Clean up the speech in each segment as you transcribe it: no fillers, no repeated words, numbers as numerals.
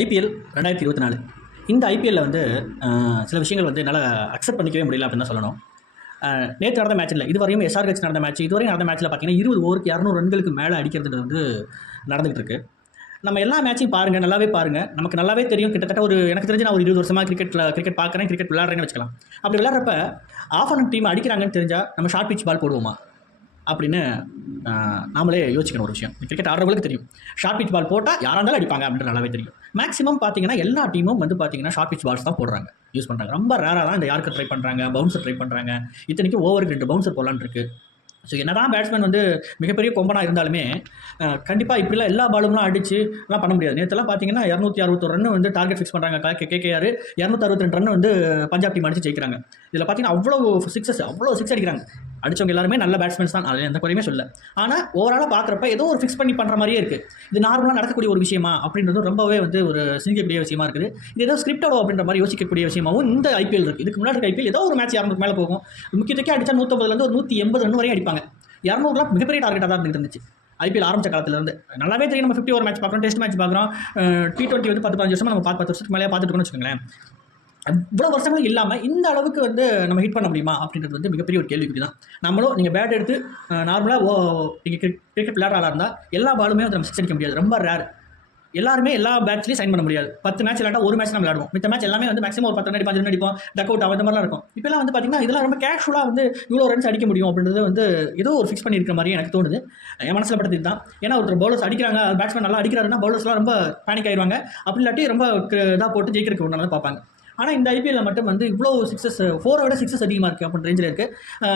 IPL 2024 இந்த ஐபிஎல்லில் வந்து சில விஷயங்கள் வந்து என்னால் அக்செப்ட் பண்ணிக்கவே முடியல அப்படின்னு தான் சொல்லணும். நேற்று நடந்த மேட்ச் இல்லை, இதுவரையும் எஸ்ஆர்ஹெச் நடந்த மேட்ச், இதுவரையும் நடந்த மேட்ச்சில் பார்த்தீங்கன்னா 20 ஓவருக்கு 200 ரன்களுக்கு மேலே அடிக்கிறது வந்து நடந்துகிட்டு இருக்கு. நம்ம எல்லா மேட்சையும் பாருங்கள், நல்லாவே பாருங்கள். நமக்கு நல்லாவே தெரியும், கிட்டத்தட்ட எனக்கு தெரிஞ்சு நான் ஒரு 20 வருஷமாக கிரிக்கெட் பார்க்குறேன், கிரிக்கெட் விளையாடுறேன்னு வச்சுக்கலாம். அப்படி விளையாடுறப்ப ஆஃப் அண்ட் டீம் அடிக்கிறாங்கன்னு தெரிஞ்சால் நம்ம ஷார்ட் பிச் பால் போடுவோமா அப்படின்னு நாமளே யோசிக்கணும். ஒரு விஷயம் கிரிக்கெட் ஆடுறவங்களுக்கு தெரியும், ஷார்ட் பிச் பால் போட்டால் யாராக இருந்தாலும் அடிப்பாங்க அப்படின்ற நல்லாவே தெரியும். மேக்ஸிமம் பார்த்தீங்கன்னா எல்லா டீமும் வந்து பார்த்தீங்கன்னா ஷார்ட் பிச் பால்ஸ் தான் போடுறாங்க, யூஸ் பண்ணுறாங்க. ரொம்ப ரேராக தான் இந்த யாருக்கு ட்ரை பண்ணுறாங்க, பவுன்சர் ட்ரை பண்ணுறாங்க. இத்தனைக்கும் ஓவருக்கு 2 பவுன்சர் போடலான்னு இருக்கு. ஸோ என்னதான் பேட்ஸ்மேன் வந்து மிகப்பெரிய கொம்பனாக இருந்தாலுமே கண்டிப்பாக இப்படிலாம் எல்லா பாலும்லாம் அடிச்சு எல்லாம் பண்ண முடியாது. நேற்றுலாம் பார்த்தீங்கன்னா 261 ரன் வந்து டார்கெட் ஃபிக்ஸ் பண்ணுறாங்க கேகேஆர், 262 ரன் வந்து பஞ்சாப் டீம் அடிச்சு ஜெயிக்கிறாங்க. இதில் பார்த்தீங்கன்னா அவ்வளோ சிக்ஸ் அடிக்கிறாங்க. அடித்தவங்க எல்லாருமே நல்ல பேட்ஸ்மேன்ஸ் தான், அதில் எந்த குறையுமே சொல்ல. ஆனால் ஓவராலாக பார்க்குறப்ப ஏதோ ஒரு ஃபிக்ஸ் பண்ணி பண்ணுற மாதிரியே இருக்குது. இது நார்மலாக நடக்கக்கூடிய ஒரு விஷயமா அப்படின்றது ரொம்பவே வந்து ஒரு சிந்திக்கக்கூடிய விஷயமா இருக்குது. இது ஏதோ ஸ்கிரிப்டோ அப்படின்ற மாதிரி யோசிக்கக்கூடிய விஷயமாகவும் இந்த ஐபிஎல் இருக்குது. இதுக்கு முன்னாடி ஐபிஎல் ஏதோ ஒரு மேட்ச் 200 மேலே போகும், முக்கியத்துக்கே அடித்தா 150 ஒரு 180 ரன் வரையும் அடிப்பாங்க. 200லாம் மிகப்பெரிய டார்கெட்டாக தான் இருந்துச்சு ஐபிஎல் ஆரம்பித்த காலத்துலேருந்து. நல்லாவே தெரியும், நம்ம 50 ஓவர் மேட்ச் பார்க்குறோம், டெஸ்ட் மேட்ச் பார்க்குறோம், T20 வந்து 10-15 வருஷமாக நம்ம 10 வருஷத்துக்கு மேலே பார்த்துட்டு வச்சுக்கோங்களேன். இவ்வளோ வருஷங்களும் இல்லாமல் இந்த அளவுக்கு வந்து நம்ம ஹிட் பண்ண முடியுமா அப்படின்றது வந்து மிகப்பெரிய ஒரு கேள்விக்குறி தான். நம்மளும் நீங்கள் பேட் எடுத்து நார்மலாக நீங்கள் கிரிக்கெட் விளையாடுறா இருந்தால் எல்லா பாலுமே வந்து நம்ம சிக்ஸ் அடிக்க முடியாது, ரொம்ப ரேர். எல்லாருமே எல்லா பேட்ச்லையும் சைன் பண்ண முடியாது. 10 மேட்ச் விளையாட்டா ஒரு மேட்ச் நம்ம விளையாடுவோம், மித்த மேட்ச் எல்லாமே வந்து மேக்ஸிமம் ஒரு 10 ரன் 15 ரன் அடிப்போம், டக் அவுட் அந்த மாதிரிலாம் இருக்கும். இப்போலாம் வந்து பார்த்தீங்கன்னா இதெல்லாம் ரொம்ப கேஷுவலாக வந்து இவ்வளோ ரன்ஸ் அடிக்க முடியும் அப்படின்றது வந்து ஏதோ ஒரு ஃபிக்ஸ் பண்ணியிருக்கிற மாதிரி எனக்கு தோணுது. என் மனசில் படுறது தான். ஏன்னா ஒருத்தர் பவுலர்ஸ் அடிக்கிறாங்க, பேட்ஸ்மேன் நல்லா அடிக்கிறாருன்னா பவுலர்ஸ்லாம் ரொம்ப பேனிக் ஆயிடுவாங்க. அப்படி இல்லாட்டி ரொம்ப இதாக போட்டு ஜெயிக்கிறதுக்கு ஒன்று தான் பார்ப்பாங்க. ஆனால் இந்த ஐபிஎல்ல மட்டும் வந்து இவ்வளோ 4 விட 6 அதிகமாக இருக்குது அப்படின்ற ரேஞ்சில் இருக்குது.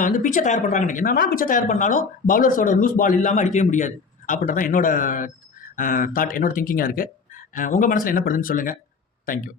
வந்து பிச்சை தயார் பண்ணுறாங்க. என்னன்னா பிச்சை தயார் பண்ணாலும் பவுலர்ஸோட லூஸ் பால் இல்லாமல் அடிக்கவே முடியாது அப்படின்றதான் என்னோட தாட், என்னோட திங்கிங்காக இருக்குது. உங்கள் மனசில் என்ன படுதுன்னு சொல்லுங்கள். தேங்க்யூ.